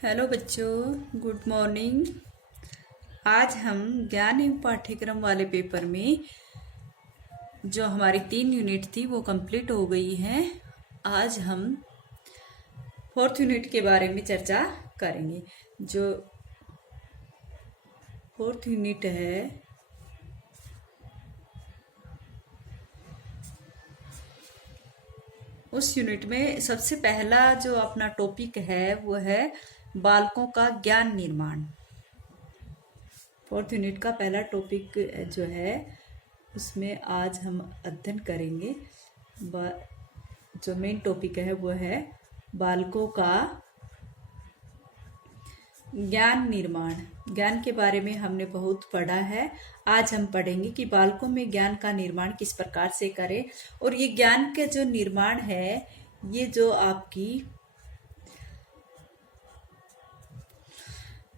Hello बच्चों, good morning. आज हम ज्ञान एवं पाठ्यक्रम वाले पेपर में जो हमारी 3 यूनिट थी वो कंप्लीट हो गई है। आज हम 4th यूनिट के बारे में चर्चा करेंगे। जो 4th यूनिट है उस यूनिट में सबसे पहला जो अपना टॉपिक है वो है बालकों का ज्ञान निर्माण। 4th यूनिट का पहला टॉपिक जो है उसमें आज हम अध्ययन करेंगे। जो मेन टॉपिक है वो है बालकों का ज्ञान निर्माण। ज्ञान के बारे में हमने बहुत पढ़ा है। आज हम पढ़ेंगे कि बालकों में ज्ञान का निर्माण किस प्रकार से करें, और ये ज्ञान का जो निर्माण है ये जो आपकी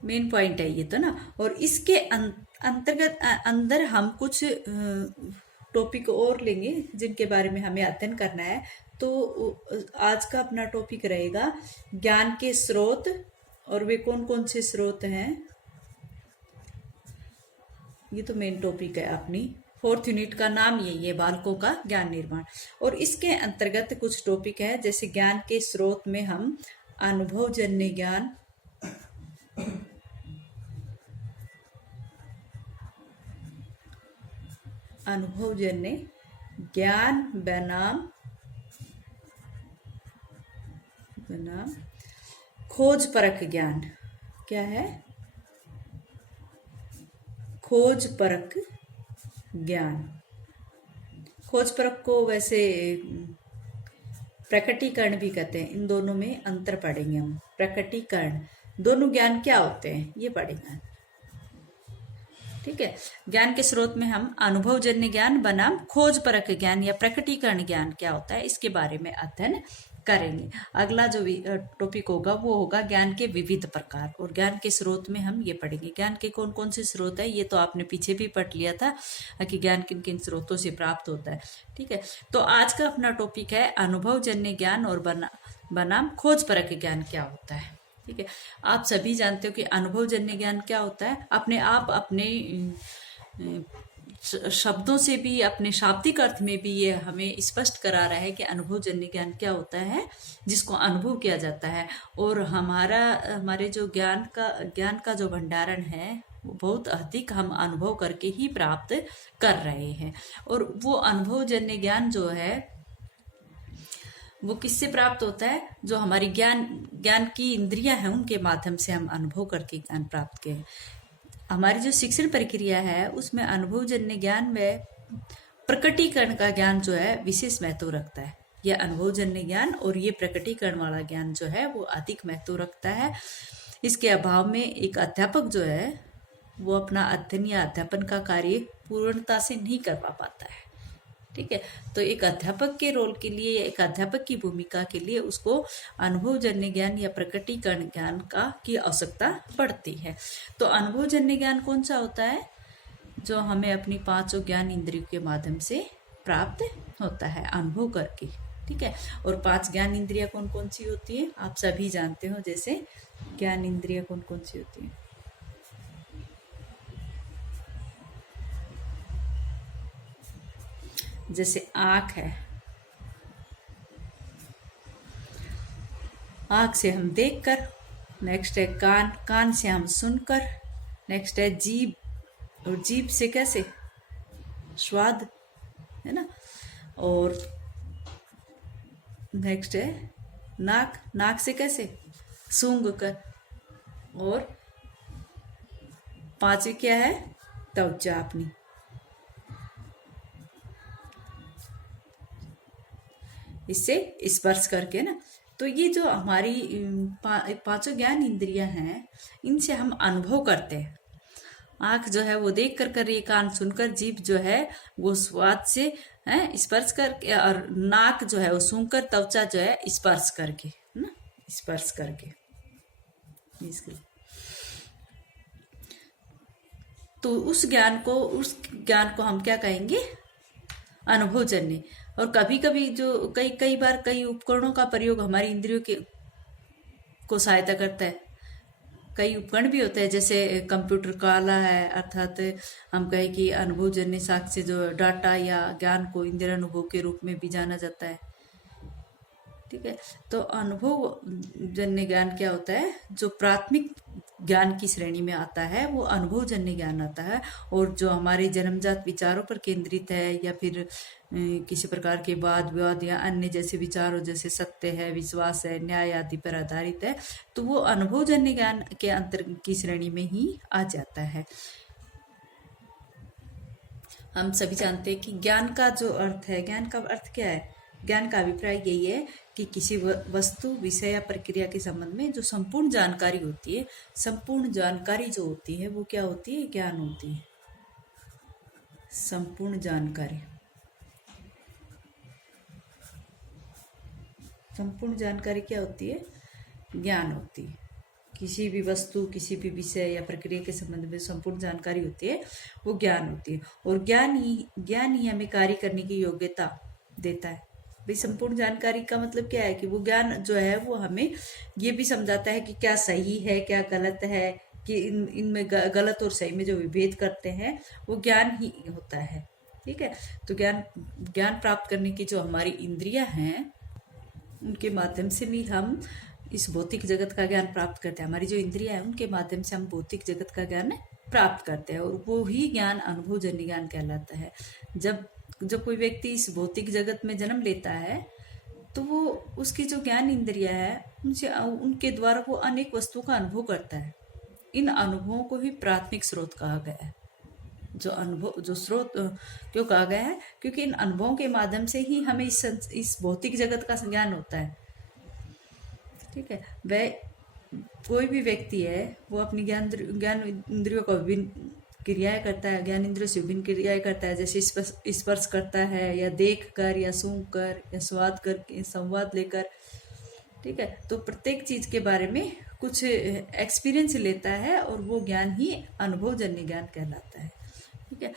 मेन पॉइंट है ये तो ना। और इसके अंतर्गत अंदर हम कुछ टॉपिक और लेंगे जिनके बारे में हमें अध्ययन करना है। तो आज का अपना टॉपिक रहेगा ज्ञान के स्रोत, और वे कौन कौन से स्रोत हैं। ये तो मेन टॉपिक है अपनी 4th यूनिट का नाम यही है, बालकों का ज्ञान निर्माण। और इसके अंतर्गत कुछ टॉपिक है, जैसे ज्ञान के स्रोत में हम अनुभवजन्य ज्ञान, अनुभवजन्य ज्ञान बनाम खोज परक ज्ञान। क्या है? खोज परक ज्ञान। खोज परक को वैसे प्रकटीकरण भी कहते हैं। इन दोनों में अंतर पढ़ेंगे हम। प्रकटीकरण, दोनों ज्ञान क्या होते हैं ये पढ़ेंगे। ठीक है। ज्ञान के स्रोत में हम अनुभवजन्य ज्ञान बनाम खोज परक ज्ञान या प्रकटीकरण ज्ञान क्या होता है इसके बारे में अध्ययन करेंगे। अगला जो टॉपिक होगा वो होगा ज्ञान के विविध प्रकार, और ज्ञान के स्रोत में हम ये पढ़ेंगे। ज्ञान के कौन कौन से स्रोत है ये तो आपने पीछे भी पढ़ लिया था कि ज्ञान किन किन स्रोतों से प्राप्त होता है। ठीक है। तो आज का अपना टॉपिक है अनुभवजन्य ज्ञान और बनाम खोज परक ज्ञान क्या होता है। ठीक है। आप सभी जानते हो कि अनुभवजन्य ज्ञान क्या होता है। अपने आप अपने शब्दों से भी, अपने शाब्दिक अर्थ में भी ये हमें स्पष्ट करा रहा है कि अनुभवजन्य ज्ञान क्या होता है, जिसको अनुभव किया जाता है। और हमारे जो ज्ञान का जो भंडारण है वो बहुत अधिक हम अनुभव करके ही प्राप्त कर रहे हैं। और वो अनुभवजन्य ज्ञान जो है वो किससे प्राप्त होता है? जो हमारी ज्ञान की इंद्रियां हैं उनके माध्यम से हम अनुभव करके ज्ञान प्राप्त किए। हमारी जो शिक्षण प्रक्रिया है उसमें अनुभवजन्य ज्ञान में प्रकटीकरण का ज्ञान जो है विशेष महत्व रखता है। यह अनुभवजन्य ज्ञान और ये प्रकटीकरण वाला ज्ञान जो है वो अधिक महत्व रखता है। इसके अभाव में एक अध्यापक जो है वो अपना अध्ययन या अध्यापन का कार्य पूर्णता से नहीं कर पाता है। ठीक है। तो एक अध्यापक के रोल के लिए, एक अध्यापक की भूमिका के लिए उसको अनुभवजन्य ज्ञान या प्रकटीकरण ज्ञान की आवश्यकता पड़ती है। तो अनुभवजन्य ज्ञान कौन सा होता है? जो हमें अपनी 5 ज्ञान इंद्रियों के माध्यम से प्राप्त होता है अनुभव करके। ठीक है। और 5 ज्ञान इंद्रियां कौन कौन सी होती है आप सभी जानते हो। जैसे ज्ञान इंद्रियां कौन कौन सी होती है? जैसे आँख है, आँख से हम देखकर। नेक्स्ट है कान, कान से हम सुनकर। नेक्स्ट है जीभ, और जीभ से कैसे? स्वाद, है ना। और नेक्स्ट है नाक, नाक से कैसे? सूंघ कर। और 5वीं क्या है? त्वचा अपनी। इससे स्पर्श करके ना। तो ये जो हमारी 5 ज्ञान इंद्रियां हैं इनसे हम अनुभव करते हैं। आंख जो है वो देख कर रही है, कान सुनकर, जीभ जो है वो स्वाद से स्पर्श करके, और नाक जो है वो सूंघकर, त्वचा जो है स्पर्श करके ना, स्पर्श करके। तो उस ज्ञान को हम क्या कहेंगे? अनुभवजन्य। और कभी कभी जो कई बार कई उपकरणों का प्रयोग हमारी इंद्रियों के को सहायता करता है। कई उपकरण भी होते हैं, जैसे कंप्यूटर का आला है, अर्थात हम कहें कि अनुभवजन्य साक्ष्य जो डाटा या ज्ञान को इंद्रिय अनुभव के रूप में भी जाना जाता है। ठीक है, तो अनुभव जन्य ज्ञान क्या होता है, जो प्राथमिक ज्ञान की श्रेणी में आता है वो अनुभव जन्य ज्ञान आता है, और जो हमारे जन्मजात विचारों पर केंद्रित है या फिर किसी प्रकार के वाद विवाद या अन्य जैसे विचारों जैसे सत्य है, विश्वास है, न्याय आदि पर आधारित है, तो वो अनुभव जन्य ज्ञान के अंतर की श्रेणी में ही आ जाता है। हम सभी जानते हैं कि ज्ञान का जो अर्थ है, ज्ञान का अर्थ क्या है, ज्ञान का अभिप्राय यही है कि किसी वस्तु, विषय या प्रक्रिया के संबंध में जो संपूर्ण जानकारी होती है, संपूर्ण जानकारी जो होती है वो क्या होती है, ज्ञान होती है। संपूर्ण जानकारी, संपूर्ण जानकारी क्या होती है, ज्ञान होती है। किसी भी वस्तु, किसी भी विषय या प्रक्रिया के संबंध में संपूर्ण जानकारी होती है वो ज्ञान होती है, और ज्ञान ही हमें कार्य करने की योग्यता देता है। भाई संपूर्ण जानकारी का मतलब क्या है कि वो ज्ञान जो है वो हमें ये भी समझाता है कि क्या सही है क्या गलत है, कि इनमें गलत और सही में जो विभेद करते हैं वो ज्ञान ही होता है। ठीक है, तो ज्ञान प्राप्त करने की जो हमारी इंद्रियां हैं उनके माध्यम से भी हम इस भौतिक जगत का ज्ञान प्राप्त करते हैं। हमारी जो इंद्रियां हैं उनके माध्यम से हम भौतिक जगत का ज्ञान प्राप्त करते हैं, और वो ही ज्ञान अनुभवजन्य ज्ञान कहलाता है। जब कोई व्यक्ति इस भौतिक जगत में जन्म लेता है तो वो उसकी जो ज्ञान इंद्रियां है उनके द्वारा वो अनेक वस्तुओं का अनुभव करता है। इन अनुभवों को ही प्राथमिक स्रोत कहा गया है। जो स्रोत क्यों कहा गया है, क्योंकि इन अनुभवों के माध्यम से ही हमें इस भौतिक जगत का ज्ञान होता है। ठीक है, वह कोई भी व्यक्ति है वो अपनी ज्ञान इंद्रियों का विभिन्न क्रियाएं करता है, ज्ञान इंद्रियों से विभिन्न क्रियाएं करता है, जैसे स्पर्श करता है या देख कर या सूंघ कर या स्वाद कर, संवाद लेकर। ठीक है, तो प्रत्येक चीज के बारे में कुछ एक्सपीरियंस लेता है, और वो ज्ञान ही अनुभवजन्य ज्ञान कहलाता है। ठीक है,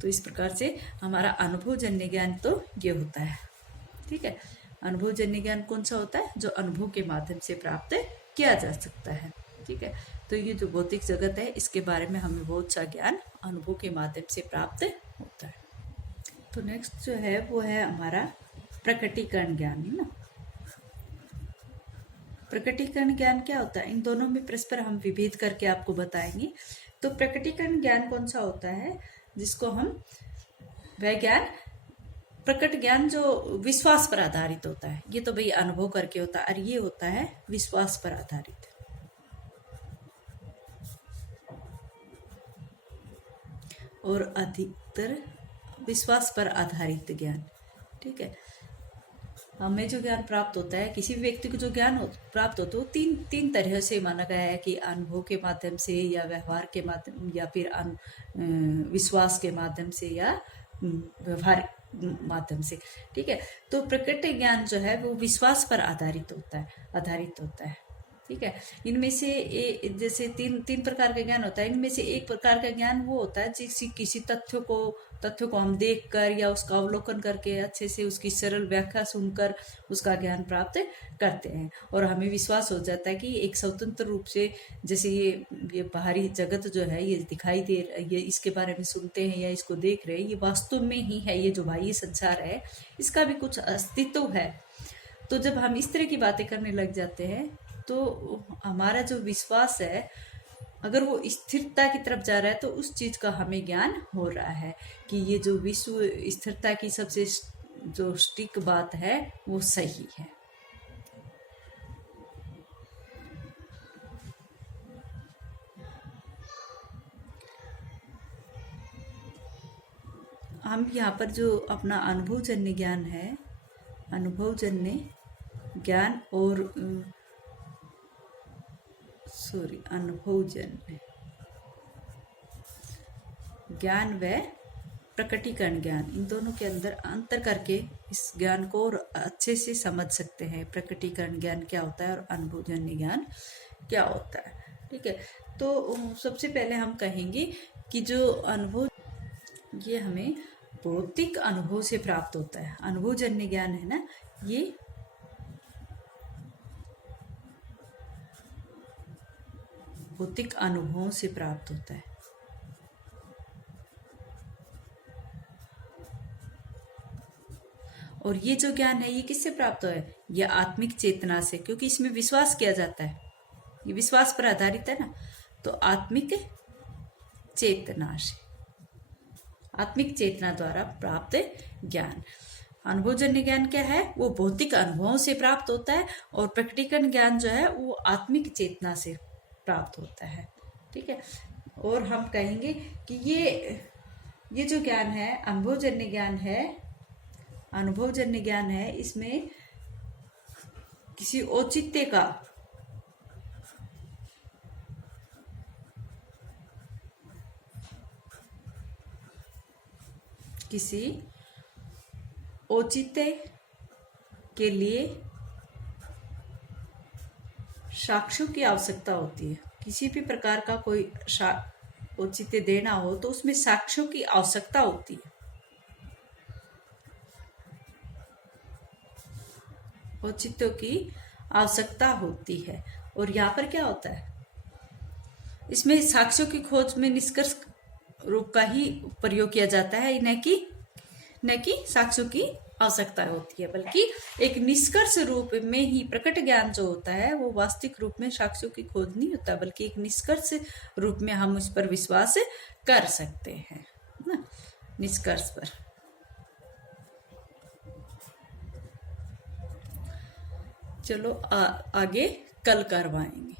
तो इस प्रकार से हमारा अनुभवजन्य ज्ञान तो ये होता है। ठीक है, अनुभवजन्य ज्ञान कौन सा होता है, जो अनुभव के माध्यम से प्राप्त किया जा सकता है। ठीक है, तो ये जो भौतिक जगत है इसके बारे में हमें बहुत सा ज्ञान अनुभव के माध्यम से प्राप्त होता है। तो नेक्स्ट जो है वो है हमारा प्रकटीकरण ज्ञान, है ना। प्रकटीकरण ज्ञान क्या होता है, इन दोनों में परस्पर हम विभेद करके आपको बताएंगे। तो प्रकटीकरण ज्ञान कौन सा होता है, जिसको हम वह ज्ञान, प्रकट ज्ञान जो विश्वास पर आधारित होता है, ये तो भाई अनुभव करके होता है, और ये होता है विश्वास पर आधारित और अधिकतर विश्वास पर आधारित ज्ञान। ठीक है, हमें जो ज्ञान प्राप्त होता है, किसी भी व्यक्ति को जो ज्ञान प्राप्त होता है वो तीन तरह से माना गया है, कि अनुभव के माध्यम से या व्यवहार के माध्यम या फिर विश्वास के माध्यम से या व्यवहार माध्यम से। ठीक है, तो प्रकट ज्ञान जो है वो विश्वास पर आधारित होता है। ठीक है, इनमें से जैसे तीन प्रकार का ज्ञान होता है, इनमें से एक प्रकार का ज्ञान वो होता है जिस किसी तथ्य को हम देखकर या उसका अवलोकन करके अच्छे से उसकी सरल व्याख्या सुनकर उसका ज्ञान प्राप्त करते हैं, और हमें विश्वास हो जाता है कि एक स्वतंत्र रूप से, जैसे ये बाहरी जगत जो है ये दिखाई दे, ये इसके बारे में सुनते हैं या इसको देख रहे हैं, ये वास्तव में ही है, ये जो बाह्य संसार है इसका भी कुछ अस्तित्व है। तो जब हम इस तरह की बातें करने लग जाते हैं तो हमारा जो विश्वास है अगर वो स्थिरता की तरफ जा रहा है तो उस चीज का हमें ज्ञान हो रहा है कि ये जो विश्व स्थिरता की सबसे जो स्टिक बात है वो सही है। हम यहाँ पर जो अपना अनुभवजन्य ज्ञान है, अनुभवजन्य ज्ञान और अनुभवजन्य ज्ञान व प्रकटीकरण ज्ञान, इन दोनों के अंदर अंतर करके इस ज्ञान को और अच्छे से समझ सकते हैं। प्रकटीकरण ज्ञान क्या होता है और अनुभवजन्य ज्ञान क्या होता है। ठीक है, तो सबसे पहले हम कहेंगे कि जो अनुभव ये हमें भौतिक अनुभव से प्राप्त होता है। अनुभवजन्य ज्ञान है ना, ये भौतिक अनुभवों से प्राप्त होता है। और ये जो ज्ञान है ये किससे प्राप्त हुआ है? ये आत्मिक चेतना से, क्योंकि इसमें विश्वास किया जाता है, ये विश्वास पर आधारित है ना। तो आत्मिक चेतना से, आत्मिक चेतना द्वारा प्राप्त ज्ञान। अनुभवजन्य ज्ञान क्या है? वो भौतिक अनुभवों से प्राप्त होता है, और प्रकटीकरण ज्ञान जो है वो आत्मिक चेतना से प्राप्त होता है। ठीक है। और हम कहेंगे कि ये जो ज्ञान है अनुभवजन्य ज्ञान है, अनुभवजन्य ज्ञान है, इसमें किसी औचित्य का, किसी औचित्य के लिए साक्ष्यों की आवश्यकता होती है। किसी भी प्रकार का कोई औचित्य देना हो तो उसमें साक्ष्यों की आवश्यकता होती है। औचित्यों की आवश्यकता होती है। और यहाँ पर क्या होता है, इसमें साक्ष्यों की खोज में निष्कर्ष रूप का ही प्रयोग किया जाता है, न कि साक्ष्यों की आवश्यकता होती है, बल्कि एक निष्कर्ष रूप में ही प्रकट ज्ञान जो होता है वो वास्तविक रूप में साक्ष्यों की खोज नहीं होता, बल्कि एक निष्कर्ष रूप में हम उस पर विश्वास कर सकते हैं ना, निष्कर्ष पर। चलो आगे कल करवाएंगे।